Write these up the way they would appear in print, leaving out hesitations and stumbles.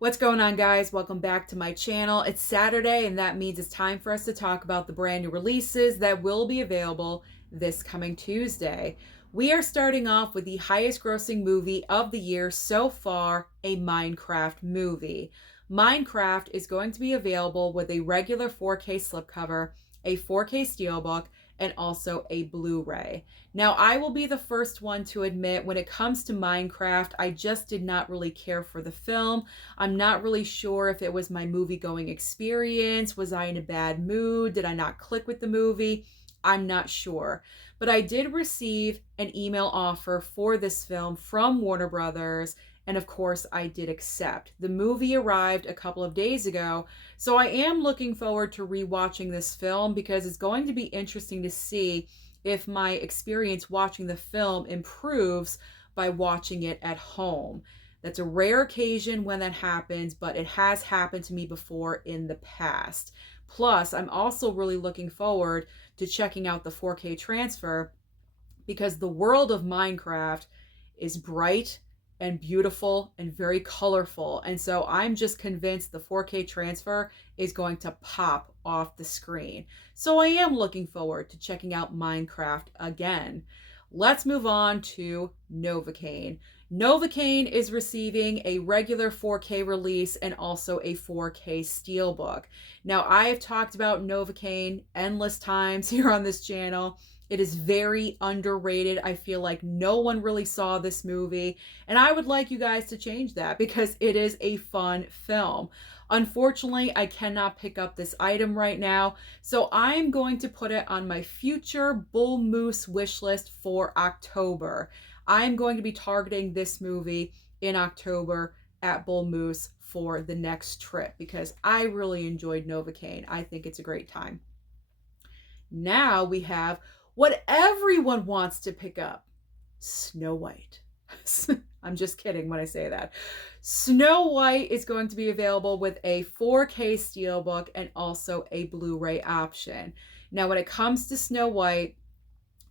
What's going on, guys? Welcome back to my channel. It's Saturday, and that means it's time for us to talk about the brand new releases that will be available this coming Tuesday. We are starting off with the highest grossing movie of the year so far, a Minecraft movie. Minecraft is going to be available with a regular 4K slipcover, a 4K steelbook, and also a Blu-ray. Now, I will be the first one to admit when it comes to Minecraft, I just did not really care for the film. I'm not really sure if it was my movie-going experience. Was I in a bad mood? Did I not click with the movie? I'm not sure. But I did receive an email offer for this film from Warner Brothers, and of course I did accept. The movie arrived a couple of days ago, so I am looking forward to rewatching this film because it's going to be interesting to see if my experience watching the film improves by watching it at home. That's a rare occasion when that happens, but it has happened to me before in the past. Plus, I'm also really looking forward to checking out the 4K transfer because the world of Minecraft is bright and beautiful and very colorful. And so I'm just convinced the 4K transfer is going to pop off the screen. So I am looking forward to checking out Minecraft again. Let's move on to Novocaine. Novocaine is receiving a regular 4K release and also a 4K steelbook. Now, I have talked about Novocaine endless times here on this channel. It is very underrated. I feel like no one really saw this movie, and I would like you guys to change that because it is a fun film. Unfortunately, I cannot pick up this item right now, so I'm going to put it on my future Bull Moose wish list for October. I'm going to be targeting this movie in October at Bull Moose for the next trip because I really enjoyed Novocaine. I think it's a great time. Now we have what everyone wants to pick up, Snow White. I'm just kidding when I say that. Snow White is going to be available with a 4K steelbook and also a Blu-ray option. Now, when it comes to Snow White,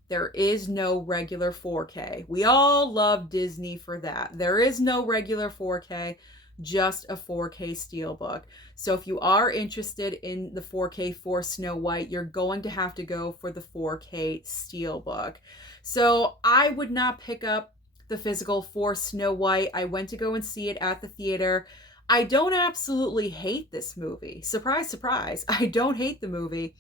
there is no regular 4K. We all love Disney for that. There is no regular 4K, just a 4K steelbook. So if you are interested in the 4K for Snow White, you're going to have to go for the 4K steelbook. So I would not pick up the physical for Snow White. I went to go and see it at the theater. I don't absolutely hate this movie. Surprise, surprise. I don't hate the movie,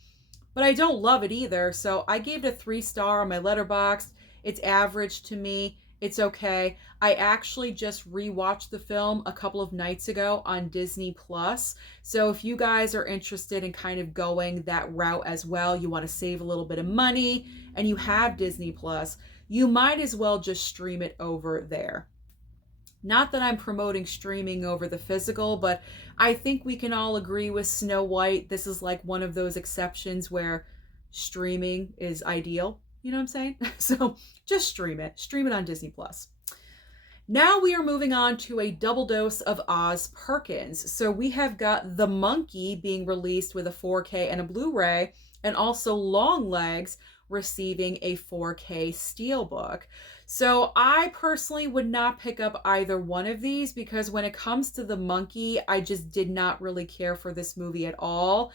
but I don't love it either. So I gave it a 3-star on my Letterboxd. It's average to me. It's okay. I actually just rewatched the film a couple of nights ago on Disney Plus. So if you guys are interested in kind of going that route as well, you want to save a little bit of money and you have Disney Plus, you might as well just stream it over there. Not that I'm promoting streaming over the physical, but I think we can all agree with Snow White. This is like one of those exceptions where streaming is ideal. You know what I'm saying? So just stream it. Stream it on Disney Plus. Now we are moving on to a double dose of Oz Perkins. So we have got The Monkey being released with a 4K and a Blu-ray, and also LongLegs receiving a 4K steelbook. So I personally would not pick up either one of these because when it comes to The Monkey, I just did not really care for this movie at all.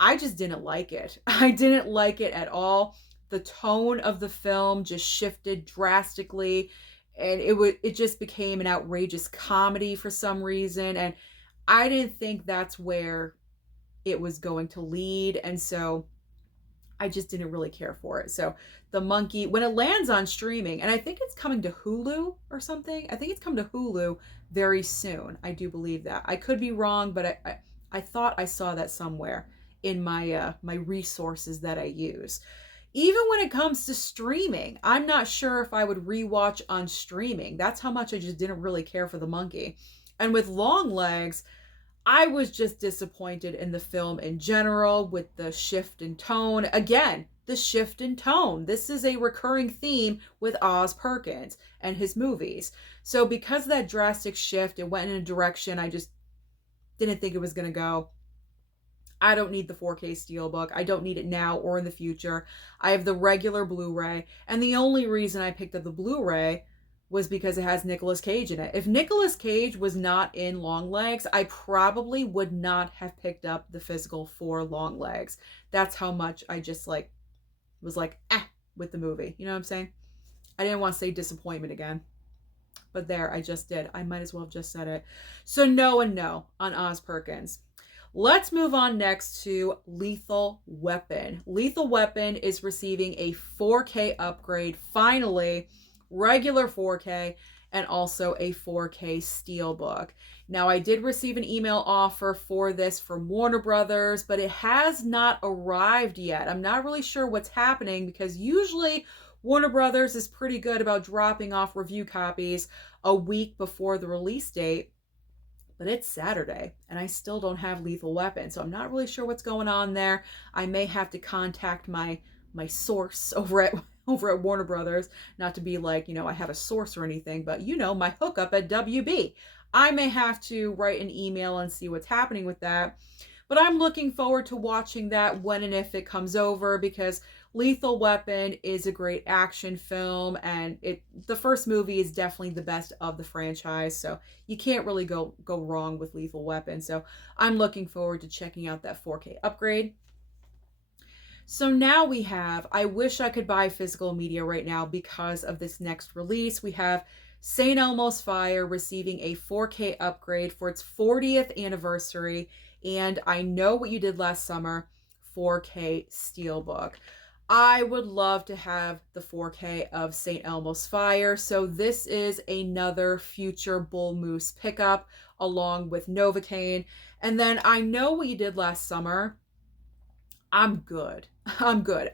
I just didn't like it. I didn't like it at all. The tone of the film just shifted drastically, and it just became an outrageous comedy for some reason, and I didn't think that's where it was going to lead, and so I just didn't really care for it. So The Monkey, when it lands on streaming, and I think it's coming to Hulu or something. I think it's coming to Hulu very soon. I do believe that. I could be wrong, but I thought I saw that somewhere in my my resources that I use. Even when it comes to streaming, I'm not sure if I would rewatch on streaming. That's how much I just didn't really care for The Monkey. And with LongLegs, I was just disappointed in the film in general with the shift in tone. Again, the shift in tone. This is a recurring theme with Oz Perkins and his movies. So because of that drastic shift, it went in a direction I just didn't think it was going to go. I don't need the 4K steelbook. I don't need it now or in the future. I have the regular Blu-ray, and the only reason I picked up the Blu-ray was because it has Nicolas Cage in it. If Nicolas Cage was not in LongLegs, I probably would not have picked up the physical for LongLegs. That's how much I just like was like with the movie. You know what I'm saying? I didn't want to say disappointment again. But there, I just did. I might as well have just said it. So no and no on Oz Perkins. Let's move on next to Lethal Weapon. Lethal Weapon is receiving a 4K upgrade, finally, regular 4K, and also a 4K Steelbook. Now, I did receive an email offer for this from Warner Brothers, but it has not arrived yet. I'm not really sure what's happening because usually Warner Brothers is pretty good about dropping off review copies a week before the release date. But it's Saturday, and I still don't have Lethal Weapon, so I'm not really sure what's going on there. I may have to contact my source over at Warner Brothers, not to be like, I have a source or anything, but my hookup at WB. I may have to write an email and see what's happening with that. But I'm looking forward to watching that when and if it comes over, because Lethal Weapon is a great action film, and the first movie is definitely the best of the franchise, so you can't really go wrong with Lethal Weapon. So I'm looking forward to checking out that 4K upgrade. So now we have, I wish I could buy physical media right now because of this next release. We have St. Elmos Fire receiving a 4K upgrade for its 40th anniversary, and I Know What You Did Last Summer 4K Steelbook. I would love to have the 4K of St. Elmo's Fire. So this is another future Bull Moose pickup along with Novocaine. And then I Know What You Did Last Summer. I'm good.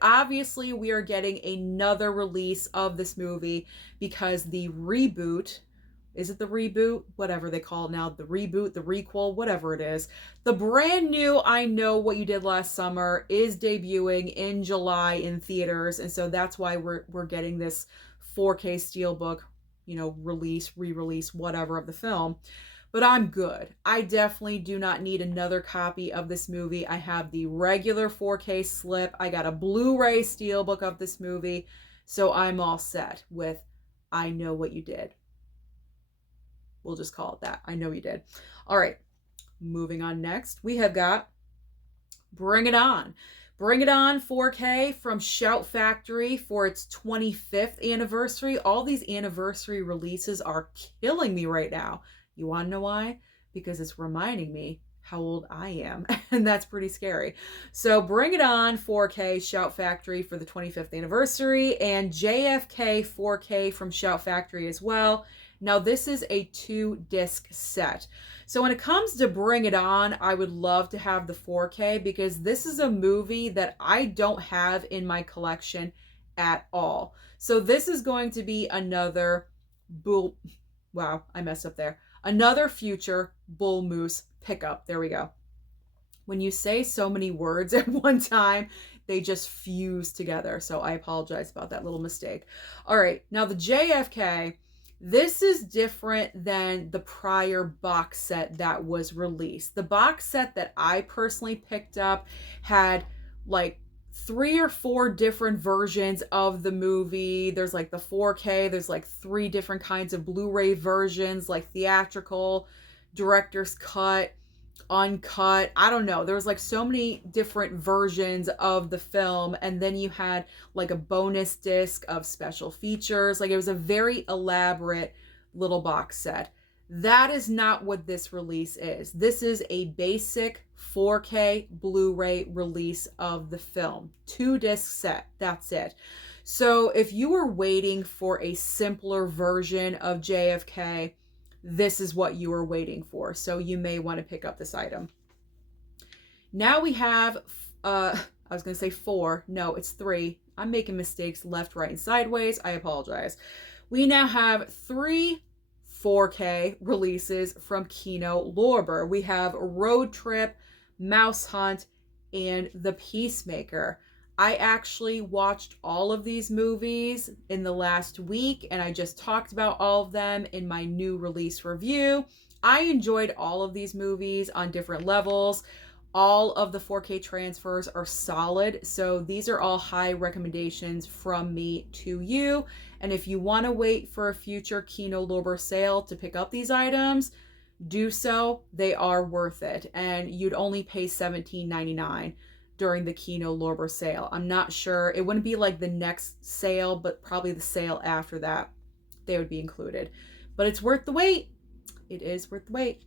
Obviously, we are getting another release of this movie because the reboot, is it the reboot? Whatever they call it now, the reboot, the requel, whatever it is. The brand new I Know What You Did Last Summer is debuting in July in theaters, and so that's why we're getting this 4K Steelbook, re-release, whatever of the film. But I'm good. I definitely do not need another copy of this movie. I have the regular 4K slip. I got a Blu-ray Steelbook of this movie, so I'm all set with I Know What You Did. We'll just call it that. I Know You Did. All right, moving on next. We have got Bring It On. Bring It On 4K from Shout Factory for its 25th anniversary. All these anniversary releases are killing me right now. You want to know why? Because it's reminding me how old I am, and that's pretty scary. So Bring It On 4K Shout Factory for the 25th anniversary, and JFK 4K from Shout Factory as well. Now, this is a 2-disc set. So when it comes to Bring It On, I would love to have the 4K because this is a movie that I don't have in my collection at all. So this is going to be another wow, I messed up there. Another future Bull Moose pickup. There we go. When you say so many words at one time, they just fuse together. So I apologize about that little mistake. All right, now the JFK, this is different than the prior box set that was released. The box set that I personally picked up had like 3 or 4 different versions of the movie. There's like the 4K, there's like 3 different kinds of Blu-ray versions, like theatrical, director's cut, uncut. I don't know. There was like so many different versions of the film, and then you had like a bonus disc of special features. Like it was a very elaborate little box set. That is not what this release is. This is a basic 4K Blu-ray release of the film. 2-disc set. That's it. So if you were waiting for a simpler version of JFK, this is what you were waiting for. So you may want to pick up this item. Now we have, I was going to say 4. No, it's 3. I'm making mistakes left, right, and sideways. I apologize. We now have 3 4K releases from Kino Lorber. We have Road Trip, Mouse Hunt, and The Peacemaker. I actually watched all of these movies in the last week, and I just talked about all of them in my new release review. I enjoyed all of these movies on different levels. All of the 4K transfers are solid, so these are all high recommendations from me to you. And if you want to wait for a future Kino Lorber sale to pick up these items, do so. They are worth it, and you'd only pay $17.99 during the Kino Lorber sale. I'm not sure, it wouldn't be like the next sale, but probably the sale after that they would be included. But it's worth the wait. It is worth the wait.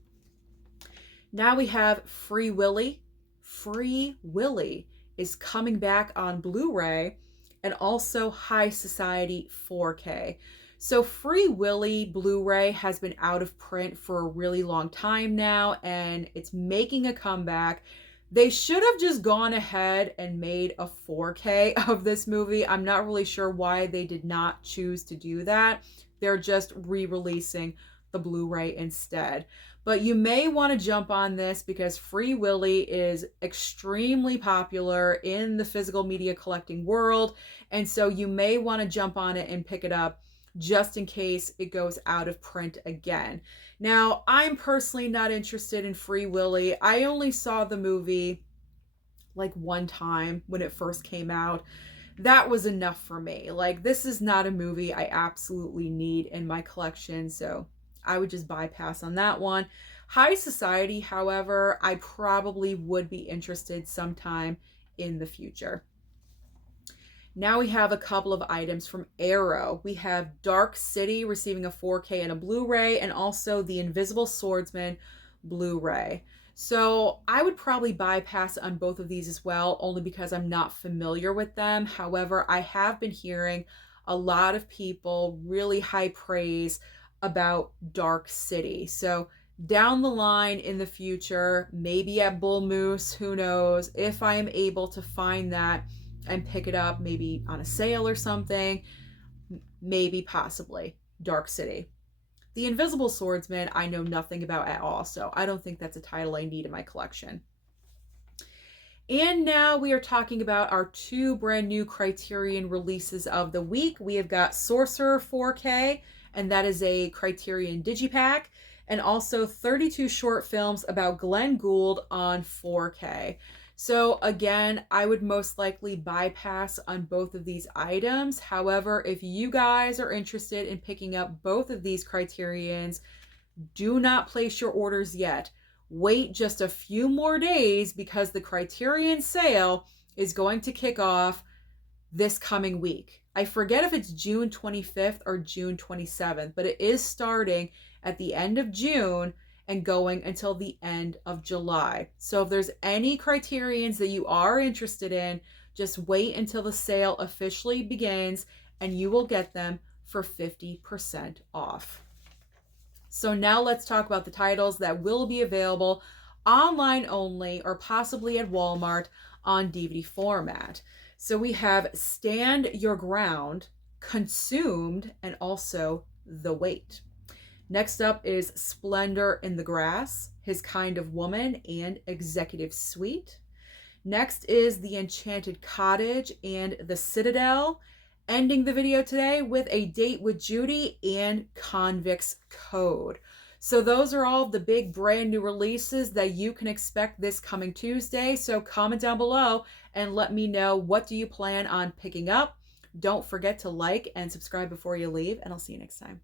Now we have Free Willy. Free Willy is coming back on Blu-ray and also High Society 4K. So Free Willy Blu-ray has been out of print for a really long time now, and it's making a comeback. They should have just gone ahead and made a 4K of this movie. I'm not really sure why they did not choose to do that. They're just re-releasing the Blu-ray instead. But you may want to jump on this because Free Willy is extremely popular in the physical media collecting world. And so you may want to jump on it and pick it up just in case it goes out of print again. Now, I'm personally not interested in Free Willy. I only saw the movie like one time when it first came out. That was enough for me. Like, this is not a movie I absolutely need in my collection, so I would just bypass on that one. High Society, however, I probably would be interested sometime in the future. Now we have a couple of items from Arrow. We have Dark City receiving a 4K and a Blu-ray, and also the Invisible Swordsman Blu-ray. So I would probably bypass on both of these as well, only because I'm not familiar with them. However, I have been hearing a lot of people really high praise about Dark City. So down the line in the future, maybe at Bull Moose, who knows, if I am able to find that and pick it up maybe on a sale or something, maybe possibly Dark City. The Invisible Swordsman I know nothing about at all, so I don't think that's a title I need in my collection. And now we are talking about our two brand new Criterion releases of the week. We have got Sorcerer 4K, and that is a Criterion Digipack, and also 32 short films about Glenn Gould on 4K. So again, I would most likely bypass on both of these items. However, if you guys are interested in picking up both of these Criterions, do not place your orders yet. Wait just a few more days because the Criterion sale is going to kick off this coming week. I forget if it's June 25th or June 27th, but it is starting at the end of June and going until the end of July. So if there's any Criterions that you are interested in, just wait until the sale officially begins and you will get them for 50% off. So now let's talk about the titles that will be available online only or possibly at Walmart on DVD format. So we have Stand Your Ground, Consumed, and also The Wait. Next up is Splendor in the Grass, His Kind of Woman, and Executive Suite. Next is The Enchanted Cottage and The Citadel. Ending the video today with A Date with Judy and Convict's Code. So those are all the big brand new releases that you can expect this coming Tuesday. So comment down below and let me know, what do you plan on picking up? Don't forget to like and subscribe before you leave, and I'll see you next time.